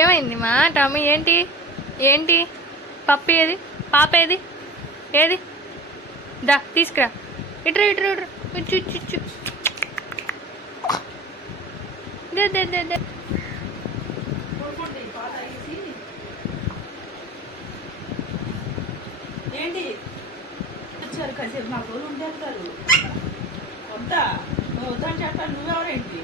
ఏమైంది మా టమ్మీ? ఏంటి ఏంటి? పప్పు ఏది? పాప ఏది? ఏది? దా తీసుకురా. ఇట్రా ఇట్రా ఇట్రా. ఇచ్చు ఇచ్చు ఇచ్చు. ఏంటి వచ్చారు కాసేపు 4 రోజులు ఉంటే వెళ్తారు. వద్దా? నువ్వు వద్దని చెప్పాలి. నువ్వెవరేంటి?